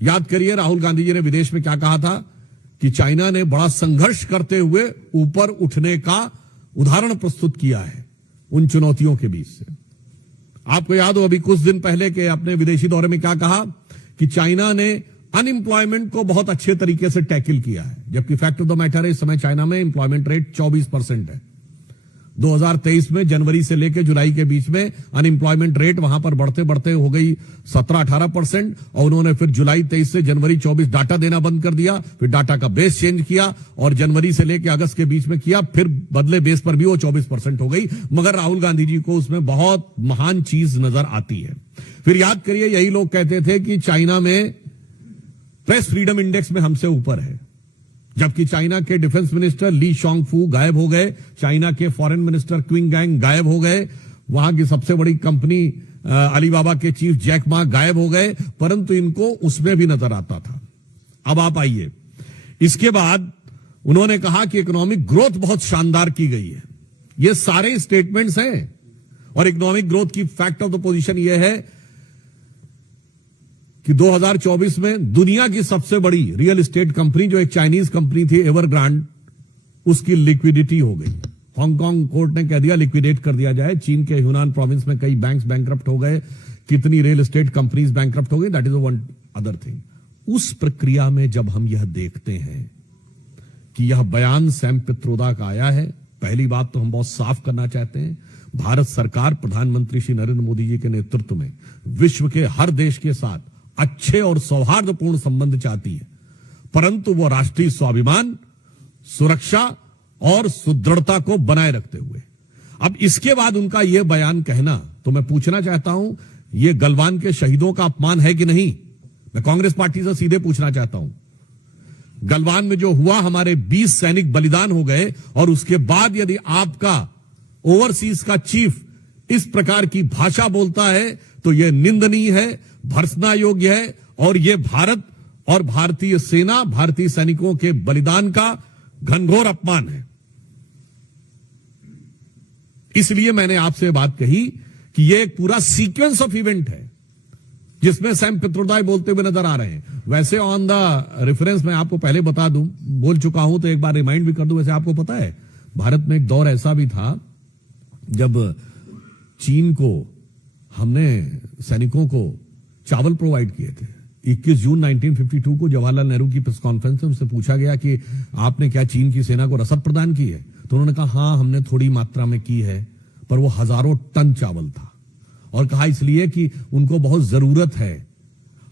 याद करिए राहुल गांधी जी ने विदेश में क्या कहा था कि चाइना ने बड़ा संघर्ष करते हुए ऊपर उठने का उदाहरण प्रस्तुत किया है उन चुनौतियों के बीच से। आपको याद हो अभी कुछ दिन पहले के अपने विदेशी दौरे में क्या कहा कि चाइना ने अनएम्प्लॉयमेंट को बहुत अच्छे तरीके से टैकल किया है, जबकि फैक्ट ऑफ द मैटर है इस समय चाइना में एम्प्लॉयमेंट रेट 24% है। 2023 में जनवरी से लेकर जुलाई के बीच में अनएम्प्लॉयमेंट रेट वहां पर बढ़ते बढ़ते हो गई 17-18%, और उन्होंने फिर जुलाई 23 से जनवरी 24 डाटा देना बंद कर दिया, फिर डाटा का बेस चेंज किया और जनवरी से लेकर अगस्त के बीच में किया, फिर बदले बेस पर भी वो 24% हो गई। मगर राहुल गांधी जी को उसमें बहुत महान चीज नजर आती है। फिर याद करिए यही लोग कहते थे कि चाइना में प्रेस फ्रीडम इंडेक्स में हमसे ऊपर है, जबकि चाइना के डिफेंस मिनिस्टर ली शॉन्गफू गायब हो गए, चाइना के फॉरेन मिनिस्टर क्विंग गैंग गायब हो गए, वहां की सबसे बड़ी कंपनी अलीबाबा के चीफ जैक मा गायब हो गए, परंतु इनको उसमें भी नजर आता था। अब आप आइए, इसके बाद उन्होंने कहा कि इकोनॉमिक ग्रोथ बहुत शानदार की गई है। ये सारे स्टेटमेंट्स हैं, और इकोनॉमिक ग्रोथ की फैक्ट ऑफ द पोजीशन यह है कि 2024 में दुनिया की सबसे बड़ी रियल एस्टेट कंपनी जो एक चाइनीज कंपनी थी एवरग्रांड, उसकी लिक्विडिटी हो गई। हांगकांग कोर्ट ने कह दिया लिक्विडेट कर दिया जाए। चीन के ह्यूनान प्रोविंस में कई बैंक्स बैंकरप्ट हो गए, कितनी रियल एस्टेट कंपनीज बैंकरप्ट हो गई, that is one other thing. उस प्रक्रिया में जब हम यह देखते हैं कि यह बयान सैम पित्रोदा का आया है, पहली बात तो हम बहुत साफ करना चाहते हैं, भारत सरकार प्रधानमंत्री श्री नरेंद्र मोदी जी के नेतृत्व में विश्व के हर देश के साथ अच्छे और सौहार्दपूर्ण संबंध चाहती है, परंतु वो राष्ट्रीय स्वाभिमान, सुरक्षा और सुदृढ़ता को बनाए रखते हुए। अब इसके बाद उनका यह बयान कहना, तो मैं पूछना चाहता हूं, यह गलवान के शहीदों का अपमान है कि नहीं? मैं कांग्रेस पार्टी से सीधे पूछना चाहता हूं। गलवान में जो हुआ, हमारे 20 सैनिक बलिदान हो गए, और उसके बाद यदि आपका ओवरसीज का चीफ इस प्रकार की भाषा बोलता है तो यह निंदनीय है, भर्त्सना योग्य है, और यह भारत और भारतीय सेना, भारतीय सैनिकों के बलिदान का घनघोर अपमान है। इसलिए मैंने आपसे बात कही कि यह एक पूरा सीक्वेंस ऑफ इवेंट है जिसमें सैम पित्रोदा बोलते हुए नजर आ रहे हैं। वैसे ऑन द रेफरेंस मैं आपको पहले बता दूं, बोल चुका हूं तो एक बार रिमाइंड भी कर दूं। वैसे आपको पता है भारत में एक दौर ऐसा भी था जब चीन को हमने सैनिकों को चावल प्रोवाइड किए थे। 21 जून 1952 को जवाहरलाल नेहरू की प्रेस कॉन्फ्रेंस में उनसे पूछा गया कि आपने क्या चीन की सेना को रसद प्रदान की है, तो उन्होंने कहा हां हमने थोड़ी मात्रा में की है, पर वो हजारों टन चावल था, और कहा इसलिए कि उनको बहुत जरूरत है,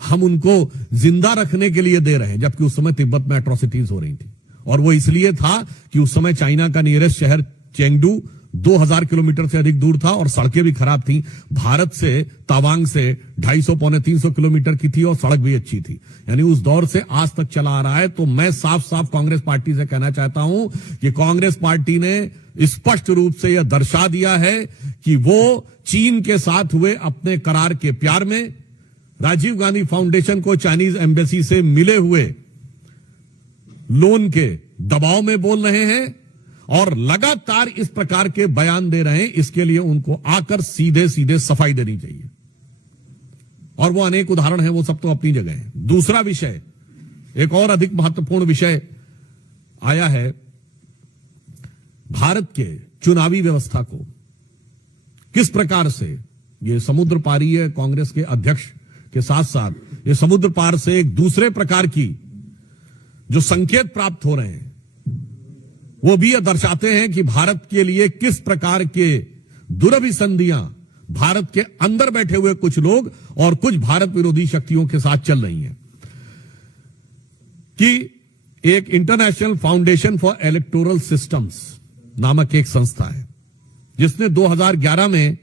हम उनको जिंदा रखने के लिए दे रहे हैं। जबकि उस समय तिब्बत में एट्रोसिटीज हो रही थी, और वो इसलिए था कि उस समय चाइना का नियरेस्ट शहर चेंगडू 2000 किलोमीटर से अधिक दूर था और सड़कें भी खराब थी। भारत से तावांग से 250-300 किलोमीटर की थी और सड़क भी अच्छी थी। यानी उस दौर से आज तक चला आ रहा है। तो मैं साफ साफ कांग्रेस पार्टी से कहना चाहता हूं कि कांग्रेस पार्टी ने स्पष्ट रूप से यह दर्शा दिया है कि वो चीन के साथ हुए अपने करार के प्यार में, राजीव गांधी फाउंडेशन को चाइनीज एम्बेसी से मिले हुए लोन के दबाव में बोल रहे हैं, और लगातार इस प्रकार के बयान दे रहे हैं। इसके लिए उनको आकर सीधे सीधे सफाई देनी चाहिए, और वो अनेक उदाहरण हैं, वो सब तो अपनी जगह है। दूसरा विषय, एक और अधिक महत्वपूर्ण विषय आया है, भारत के चुनावी व्यवस्था को किस प्रकार से ये समुद्र पारीय कांग्रेस के अध्यक्ष के साथ साथ ये समुद्र पार से एक दूसरे प्रकार की जो संकेत प्राप्त हो रहे हैं, वो भी यह दर्शाते हैं कि भारत के लिए किस प्रकार के दुरभिसंधियां भारत के अंदर बैठे हुए कुछ लोग और कुछ भारत विरोधी शक्तियों के साथ चल रही हैं। कि एक international foundation for electoral systems नामक एक संस्था है, जिसने 2011 में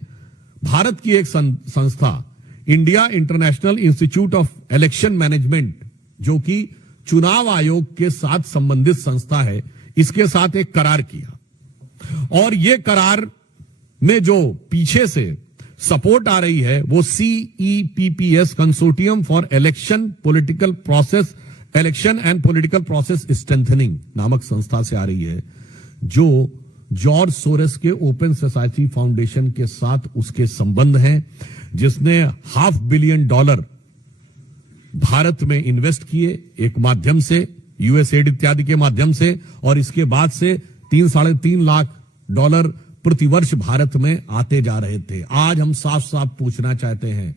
भारत की एक संस्था India international institute of election management, जो कि चुनाव आयोग के साथ संबंधित संस्था है, इसके साथ एक करार किया। और यह करार में जो पीछे से सपोर्ट आ रही है वो CEPPS consortium for election political process, election and political process strengthening नामक संस्था से आ रही है, जो जॉर्ज सोरेस के ओपन सोसाइटी फाउंडेशन के साथ उसके संबंध हैं, जिसने $500 मिलियन भारत में इन्वेस्ट किए एक माध्यम से, यूएसएड इत्यादि के माध्यम से, और इसके बाद से 3-3.5 लाख डॉलर प्रतिवर्ष भारत में आते जा रहे थे। आज हम साफ साफ पूछना चाहते हैं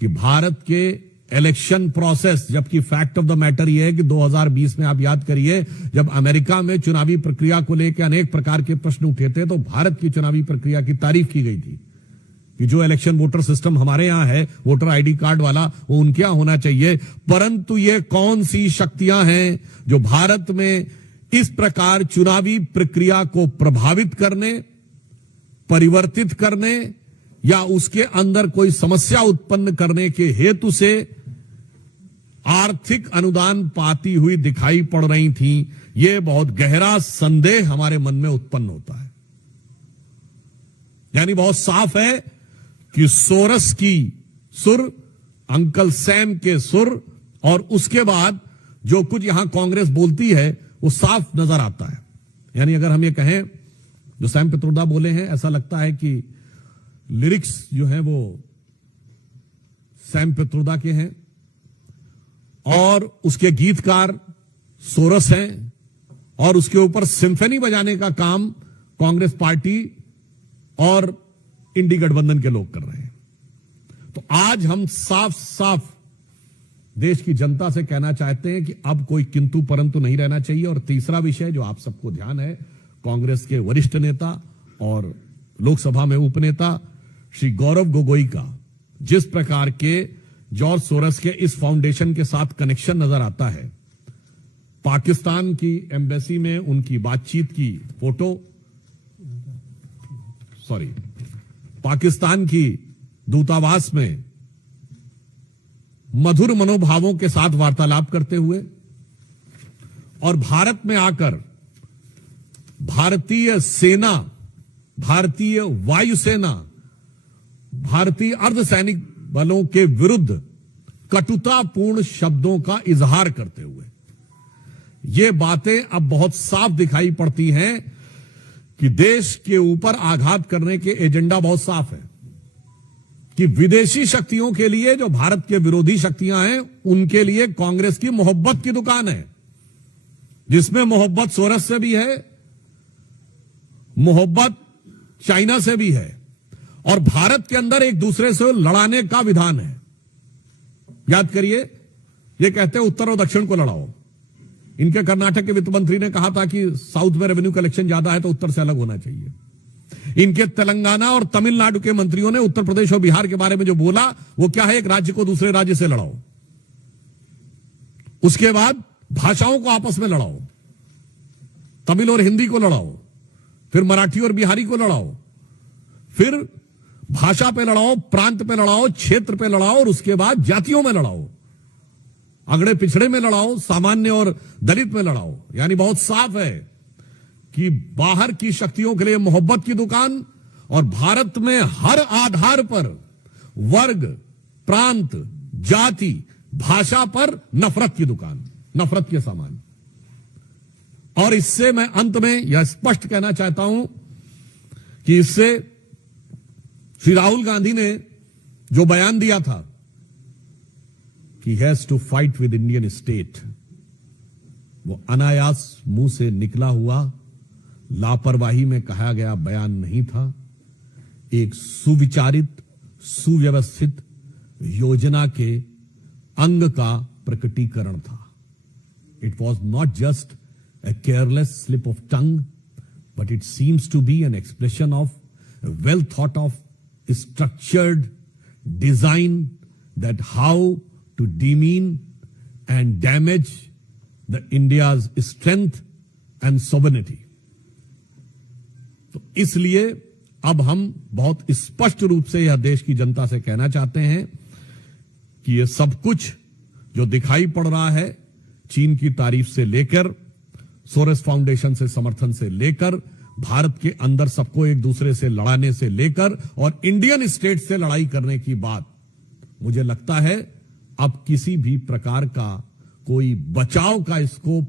कि भारत के इलेक्शन प्रोसेस, जबकि फैक्ट ऑफ द मैटर यह है कि 2020 में आप याद करिए, जब अमेरिका में चुनावी प्रक्रिया को लेकर अनेक प्रकार के प्रश्न उठे थे, तो भारत की चुनावी प्रक्रिया की तारीफ की गई थी कि जो इलेक्शन वोटर सिस्टम हमारे यहां है, वोटर आईडी कार्ड वाला, वो उनके यहां होना चाहिए। परंतु ये कौन सी शक्तियां हैं जो भारत में इस प्रकार चुनावी प्रक्रिया को प्रभावित करने, परिवर्तित करने या उसके अंदर कोई समस्या उत्पन्न करने के हेतु से आर्थिक अनुदान पाती हुई दिखाई पड़ रही थी? ये बहुत गहरा संदेह हमारे मन में उत्पन्न होता है। यानी बहुत साफ है कि सोरस की सुर, अंकल सैम के सुर, और उसके बाद जो कुछ यहां कांग्रेस बोलती है वो साफ नजर आता है। यानी अगर हम ये कहें, जो सैम पित्रोदा बोले हैं, ऐसा लगता है कि लिरिक्स जो है वो सैम पित्रोदा के हैं और उसके गीतकार सोरस हैं, और उसके ऊपर सिम्फनी बजाने का काम कांग्रेस पार्टी और इंडी गठबंधन के लोग कर रहे हैं। तो आज हम साफ साफ देश की जनता से कहना चाहते हैं कि अब कोई किंतु परंतु नहीं रहना चाहिए। और तीसरा विषय जो आप सबको ध्यान है, कांग्रेस के वरिष्ठ नेता और लोकसभा में उपनेता श्री गौरव गोगोई का जिस प्रकार के जॉर्ज सोरस के इस फाउंडेशन के साथ कनेक्शन नजर आता है, पाकिस्तान की एम्बेसी में उनकी बातचीत की फोटो, पाकिस्तान की दूतावास में मधुर मनोभावों के साथ वार्तालाप करते हुए, और भारत में आकर भारतीय सेना, भारतीय वायुसेना, भारतीय अर्धसैनिक बलों के विरुद्ध कटुतापूर्ण शब्दों का इजहार करते हुए, ये बातें अब बहुत साफ दिखाई पड़ती हैं कि देश के ऊपर आघात करने के एजेंडा बहुत साफ है कि विदेशी शक्तियों के लिए, जो भारत के विरोधी शक्तियां हैं, उनके लिए कांग्रेस की मोहब्बत की दुकान है, जिसमें मोहब्बत सोरस से भी है, मोहब्बत चाइना से भी है, और भारत के अंदर एक दूसरे से लड़ाने का विधान है। याद करिए, ये कहते हैं उत्तर और दक्षिण को लड़ाओ। इनके कर्नाटक के वित्त मंत्री ने कहा था कि साउथ में रेवेन्यू कलेक्शन ज्यादा है तो उत्तर से अलग होना चाहिए। इनके तेलंगाना और तमिलनाडु के मंत्रियों ने उत्तर प्रदेश और बिहार के बारे में जो बोला, वो क्या है, एक राज्य को दूसरे राज्य से लड़ाओ, उसके बाद भाषाओं को आपस में लड़ाओ, तमिल और हिंदी को लड़ाओ, फिर मराठी और बिहारी को लड़ाओ, फिर भाषा पे लड़ाओ, प्रांत पे लड़ाओ, क्षेत्र पे लड़ाओ, और उसके बाद जातियों में लड़ाओ, अगड़े पिछड़े में लड़ाओ, सामान्य और दलित में लड़ाओ। यानी बहुत साफ है कि बाहर की शक्तियों के लिए मोहब्बत की दुकान, और भारत में हर आधार पर वर्ग, प्रांत, जाति, भाषा पर नफरत की दुकान, नफरत के सामान। और इससे मैं अंत में यह स्पष्ट कहना चाहता हूं कि इससे श्री राहुल गांधी ने जो बयान दिया था कि has to fight with Indian state, वो अनायास मुंह से निकला हुआ, लापरवाही में कहा गया बयान नहीं था। एक सुविचारित, सुव्यवस्थित योजना के अंग का प्रकटीकरण था। It was not just a careless slip of tongue, but it seems to be an expression of a well thought of structured design that how to demean and damage the India's strength and sovereignty. तो इसलिए अब हम बहुत स्पष्ट रूप से यह देश की जनता से कहना चाहते हैं कि यह सब कुछ जो दिखाई पड़ रहा है, चीन की तारीफ से लेकर, सोरेस फाउंडेशन से समर्थन से लेकर, भारत के अंदर सबको एक दूसरे से लड़ाने से लेकर, और इंडियन स्टेट से लड़ाई करने की बात, मुझे लगता है अब किसी भी प्रकार का कोई बचाव का स्कोप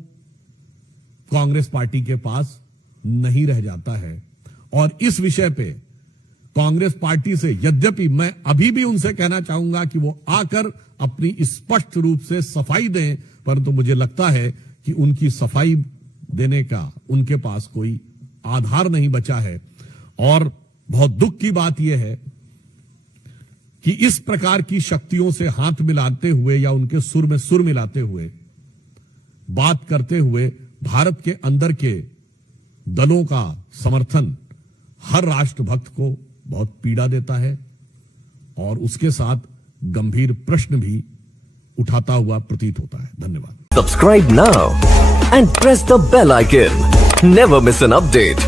कांग्रेस पार्टी के पास नहीं रह जाता है। और इस विषय पे कांग्रेस पार्टी से, यद्यपि मैं अभी भी उनसे कहना चाहूंगा कि वो आकर अपनी स्पष्ट रूप से सफाई दें, परंतु मुझे लगता है कि उनकी सफाई देने का उनके पास कोई आधार नहीं बचा है। और बहुत दुख की बात यह है कि इस प्रकार की शक्तियों से हाथ मिलाते हुए या उनके सुर में सुर मिलाते हुए बात करते हुए भारत के अंदर के दलों का समर्थन हर राष्ट्रभक्त को बहुत पीड़ा देता है और उसके साथ गंभीर प्रश्न भी उठाता हुआ प्रतीत होता है। धन्यवाद। Subscribe now and press the bell icon. Never miss an update.